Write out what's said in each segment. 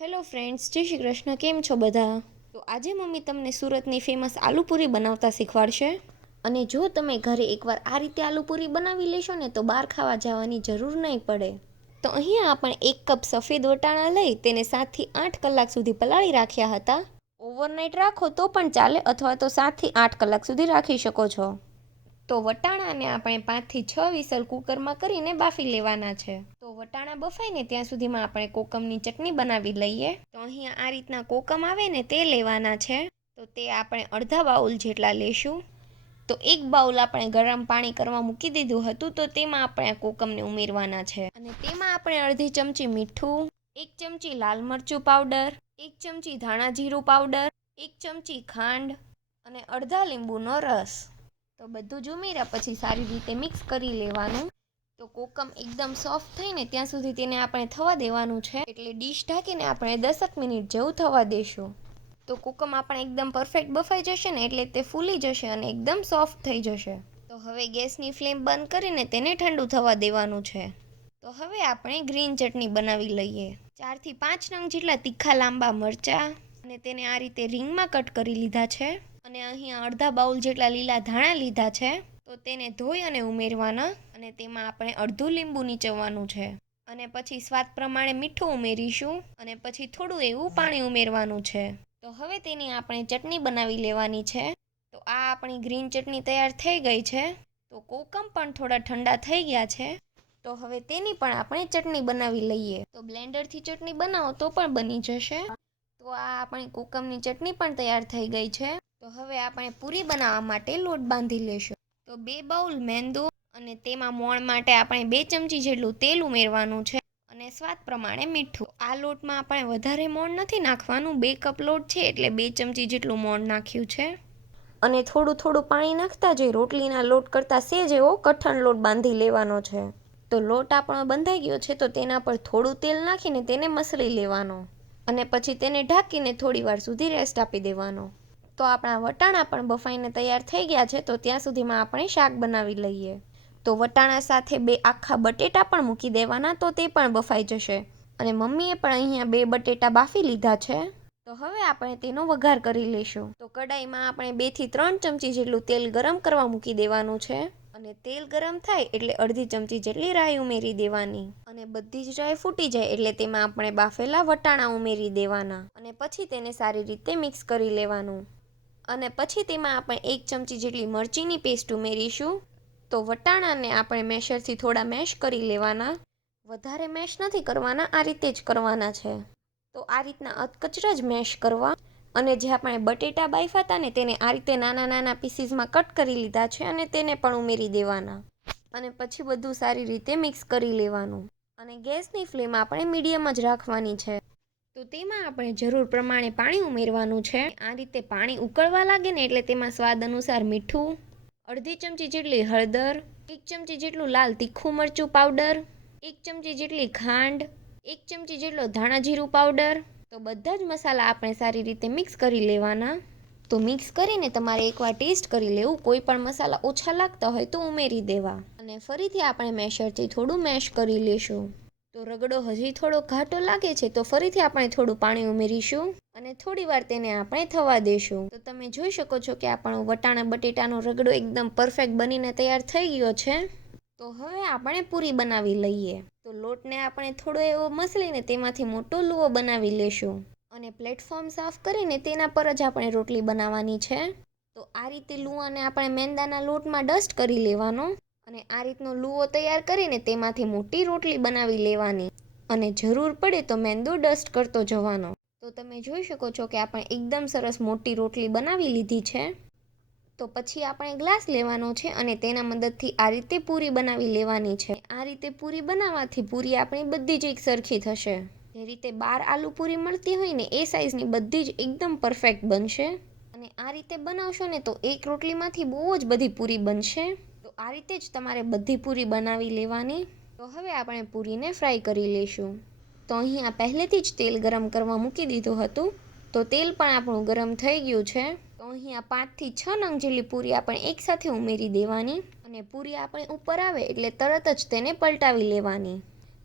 Hello friends, જય શ્રી કૃષ્ણ. કેમ છો બધા? તો આજે મમ્મી તમને સુરતની ફેમસ આલુપૂરી બનાવતા શીખવાડશે. અને જો તમે ઘરે એકવાર આ રીતે આલુપૂરી બનાવી લેશો ને તો બહાર ખાવા જવાની જરૂર નહીં પડે. તો અહીંયા આપણે 1 કપ સફેદ વટાણા લઈ તેને 7 થી 8 કલાક સુધી પલાળી રાખ્યા હતા. ઓવરનાઇટ રાખો તો પણ ચાલે અથવા તો 7 થી 8 કલાક સુધી રાખી શકો છો. તો વટાણાને આપણે 5 થી 6 વિસલ કુકરમાં કરીને બાફી લેવાના છે. તો વટાણા બફાય ને ત્યાં સુધીમાં આપણે કોકમની ચટણી બનાવી લઈએ. તો અહીંયા આ રીતના કોકમ આવે ને તે લેવાના છે. તો તે આપણે અડધા બાઉલ જેટલા લેશું. તો 1 બાઉલ આપણે ગરમ પાણી કરવા મૂકી દીધું હતું, તો તેમાં આપણે કોકમને ઉમેરવાના છે. અને તેમાં આપણે અડધી ચમચી મીઠું, 1 ચમચી લાલ મરચું પાવડર, 1 ચમચી ધાણા જીરું પાવડર, 1 ચમચી ખાંડ અને અડધા લીંબુનો રસ. તો બધું જ ઉમેર્યા પછી સારી રીતે મિક્સ કરી લેવાનું. તો કોકમ એકદમ સોફ્ટ થાય ને ત્યાં સુધી તેને આપણે થવા દેવાનું છે. એટલે ડીશ ઢાંકીને આપણે 10 મિનિટ જેવું થવા દેશું. તો કોકમ આપણે એકદમ પરફેક્ટ બફાઈ જશે ને એટલે તે ફૂલી જશે અને એકદમ સોફ્ટ થઈ જશે. તો હવે ગેસની ફ્લેમ બંધ કરીને તેને ઠંડુ થવા દેવાનું છે. તો હવે આપણે ગ્રીન ચટણી બનાવી લઈએ. 4 થી 5 નંગ જેટલા તીખા લાંબા મરચાં અને તેને આ રીતે રીંગમાં કટ કરી લીધા છે. અને અહીંયા અડધા બાઉલ જેટલા લીલા ધાણા લીધા છે. તો તેને ધોઈ અને ઉમેરવાના. અને તેમાં આપણે અડધું લીંબુ નીચવવાનું છે. અને પછી સ્વાદ પ્રમાણે મીઠું ઉમેરીશું અને પછી થોડું એવું પાણી ઉમેરવાનું છે. તો હવે તેની આપણે ચટણી બનાવી લેવાની છે. તો આ આપણી ગ્રીન ચટણી તૈયાર થઈ ગઈ છે. તો કોકમ પણ થોડા ઠંડા થઈ ગયા છે. તો હવે તેની પણ આપણે ચટણી બનાવી લઈએ. તો બ્લેન્ડરથી ચટણી બનાવો તો પણ બની જશે. તો આ આપણી કોકમની ચટણી પણ તૈયાર થઈ ગઈ છે. તો હવે આપણે પૂરી બનાવવા માટે લોટ બાંધી લેશું. તો 2 બાઉલ મેંદો અને તેમાં મોણ માટે આપણે 2 ચમચી જેટલું તેલ ઉમેરવાનું છે. અને સ્વાદ પ્રમાણે મીઠું. આ લોટમાં આપણે વધારે મોણ નથી નાખવાનું. 2 કપ લોટ છે એટલે 2 ચમચી જેટલું મોણ નાખ્યું છે. અને થોડું થોડું પાણી નાખતા જઈ રોટલીના લોટ કરતાં સેજ એવો કઠણ લોટ બાંધી લેવાનો છે. તો લોટ આપણો બંધાઈ ગયો છે તો તેના પર થોડું તેલ નાખીને તેને મસળી લેવાનો. અને પછી તેને ઢાંકીને થોડી વાર સુધી રેસ્ટ આપી દેવાનો. તો આપણા વટાણા પણ બફાઈને તૈયાર થઈ ગયા છે. તો ત્યાં સુધીમાં આપણે શાક બનાવી લઈએ. તો વટાણા સાથે 2 આખા બટેટા પણ મૂકી દેવાના, તો તે પણ બફાઈ જશે. અને મમ્મીએ પણ અહીંયા 2 બટેટા બાફી લીધા છે. તો હવે આપણે તેનો વઘાર કરી લઈશું. તો કડાઈમાં આપણે 2 થી 3 ચમચી જેટલું તેલ ગરમ કરવા મૂકી દેવાનું છે. અને તેલ ગરમ થાય એટલે અડધી ચમચી જેટલી રાઈ ઉમેરી દેવાની. અને બધી જ રાઈ ફૂટી જાય એટલે તેમાં આપણે બાફેલા વટાણા ઉમેરી દેવાના. અને પછી તેને સારી રીતે મિક્સ કરી લેવાનું. અને પછી તેમાં આપણે 1 ચમચી જેટલી મરચીની પેસ્ટ ઉમેરીશું. તો વટાણાને આપણે મેશરથી થોડા મેશ કરી લેવાના. વધારે મેશ નથી કરવાના, આ રીતે જ કરવાના છે. તો આ રીતના અધકચરા જ મેશ કરવા. અને જે આપણે બટેટા બાફ્યા હતા ને તેને આ રીતે નાના નાના પીસીસમાં કટ કરી લીધા છે અને તેને પણ ઉમેરી દેવાના. અને પછી બધું સારી રીતે મિક્સ કરી લેવાનું. અને ગેસની ફ્લેમ આપણે મીડિયમ જ રાખવાની છે. તો તેમાં આપણે જરૂર પ્રમાણે પાણી ઉમેરવાનું છે. આ રીતે પાણી ઉકળવા લાગે ને એટલે તેમાં સ્વાદ અનુસાર મીઠું, અડધી ચમચી જેટલી હળદર, 1 ચમચી જેટલું લાલ તીખું મરચું પાવડર, 1 ચમચી જેટલી ખાંડ, 1 ચમચી જેટલો ધાણા જીરું પાવડર. તો બધા જ મસાલા આપણે સારી રીતે મિક્સ કરી લેવાના. તો મિક્સ કરીને તમારે એકવાર ટેસ્ટ કરી લેવું. કોઈ પણ મસાલા ઓછા લાગતા હોય તો ઉમેરી દેવા. અને ફરીથી આપણે મેશરથી થોડું મેશ કરી લેશું. તો રગડો હજી થોડો ઘાટો લાગે છે તો ફરીથી આપણે થોડું પાણી ઉમેરીશું. અને થોડી વાર તેને આપણે થવા દેશું. તો તમે જોઈ શકો છો કે આપણો વટાણા બટેટાનો રગડો એકદમ પરફેક્ટ બનીને તૈયાર થઈ ગયો છે. તો હવે આપણે પૂરી બનાવી લઈએ. તો લોટને આપણે થોડો એવો મસળીને તેમાંથી મોટો લુઓ બનાવી લેશું. અને પ્લેટફોર્મ સાફ કરીને તેના પર જ આપણે રોટલી બનાવવાની છે. તો આ રીતે લુઆને આપણે મેંદાના લોટમાં ડસ્ટ કરી લેવાનો. અને આ રીતનો લુઓ તૈયાર કરીને તેમાંથી મોટી રોટલી બનાવી લેવાની. અને જરૂર પડે તો મેંદો ડસ્ટ કરતો જવાનો. તો તમે જોઈ શકો છો કે આપણે એકદમ સરસ મોટી રોટલી બનાવી લીધી છે. તો પછી આપણે ગ્લાસ લેવાનો છે અને તેના મદદથી આ રીતે પૂરી બનાવી લેવાની છે. આ રીતે પૂરી બનાવવાથી પૂરી આપણી બધી જ એક સરખી થશે. જે રીતે 12 આલુ પૂરી મળતી હોય ને એ સાઈઝની બધી જ એકદમ પરફેક્ટ બનશે. અને આ રીતે બનાવશો ને તો એક રોટલીમાંથી બહુ જ બધી પૂરી બનશે. તો આ રીતે જ તમારે બધી પૂરી બનાવી લેવાની. તો હવે આપણે પૂરીને ફ્રાય કરી લઈશું. તો અહીંયા પહેલેથી જ તેલ ગરમ કરવા મૂકી દીધું હતું. તો તેલ પણ આપણું ગરમ થઈ ગયું છે. તો અહીંયા 5 થી 6 નંગ જેટલી પૂરી આપણે એકસાથે ઉમેરી દેવાની. અને પૂરી આપણે ઉપર આવે એટલે તરત જ તેને પલટાવી લેવાની.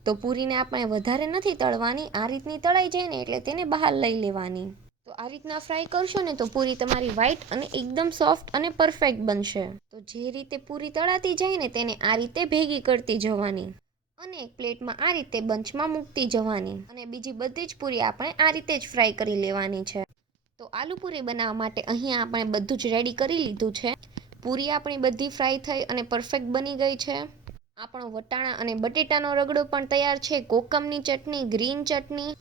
તો પૂરીને આપણે વધારે નથી તળવાની, આ રીતની તળાઈ જાય ને એટલે તેને બહાર લઈ લેવાની. તો આ રીતના ફ્રાય કરશો ને તો પૂરી તમારી વ્હાઈટ અને એકદમ સોફ્ટ અને પરફેક્ટ બનશે. તો જે રીતે પૂરી તળાતી જાય ને તેને આ રીતે ભેગી કરતી જવાની અને એક પ્લેટમાં આ રીતે બંચમાં મૂકતી જવાની અને બીજી બધી જ પૂરી આપણે આ રીતે જ ફ્રાય કરી લેવાની છે. તો આલુ પૂરી બનાવવા માટે અહીંયા આપણે બધું જ રેડી કરી લીધું છે. પૂરી આપણી બધી ફ્રાય થઈ અને પરફેક્ટ બની ગઈ છે. આપણો વટાણા અને બટેટાનો રગડો પણ તૈયાર છે. કોકમની ચટણી, ગ્રીન ચટણી.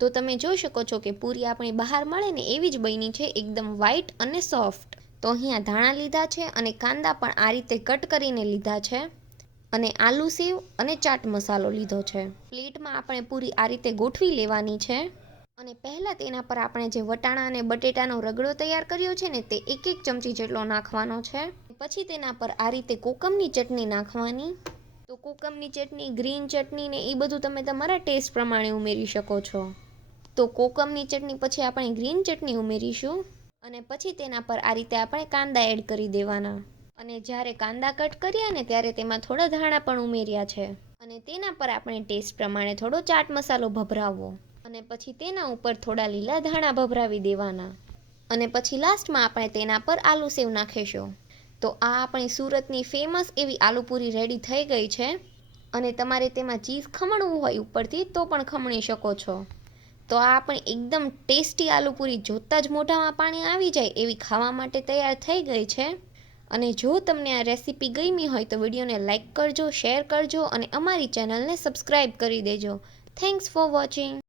તો તમે જોઈ શકો છો કે પૂરી આપણી બહાર મળે ને એવી જ બની છે, એકદમ વ્હાઈટ અને સોફ્ટ. તો અહીંયા ધાણા લીધા છે અને કાંદા પણ આ રીતે કટ કરીને લીધા છે અને આલુ સેવ અને ચાટ મસાલો લીધો છે. પ્લેટમાં આપણે પૂરી આ રીતે ગોઠવી લેવાની છે અને પહેલાં તેના પર આપણે જે વટાણા અને બટેટાનો રગડો તૈયાર કર્યો છે ને તે 1 ચમચી જેટલો નાખવાનો છે. પછી તેના પર આ રીતે કોકમની ચટણી નાખવાની. તો કોકમની ચટણી, ગ્રીન ચટણી ને એ બધું તમે તમારા ટેસ્ટ પ્રમાણે ઉમેરી શકો છો. તો કોકમની ચટણી પછી આપણે ગ્રીન ચટણી ઉમેરીશું અને પછી તેના પર આ રીતે આપણે કાંદા એડ કરી દેવાના. અને જ્યારે કાંદા કટ કર્યા ને ત્યારે તેમાં થોડા ધાણા પણ ઉમેર્યા છે અને તેના પર આપણે ટેસ્ટ પ્રમાણે થોડો ચાટ મસાલો ભભરાવવો અને પછી તેના ઉપર થોડા લીલા ધાણા ભભરાવી દેવાના અને પછી લાસ્ટમાં આપણે તેના પર આલુ સેવ નાખીશું. તો આ આપણી સુરતની ફેમસ એવી આલુપૂરી રેડી થઈ ગઈ છે અને તમારે તેમાં ચીઝ ખમણવું હોય ઉપરથી તો પણ ખમણી શકો છો. તો આ આપણી એકદમ ટેસ્ટી આલુપૂરી જોતાં જ મોઢામાં પાણી આવી જાય એવી ખાવા માટે તૈયાર થઈ ગઈ છે. અને જો તમને આ રેસીપી ગમી હોય તો વિડીયોને લાઇક કરજો, શેર કરજો અને અમારી ચેનલને સબસ્ક્રાઈબ કરી દેજો. Thanks for watching.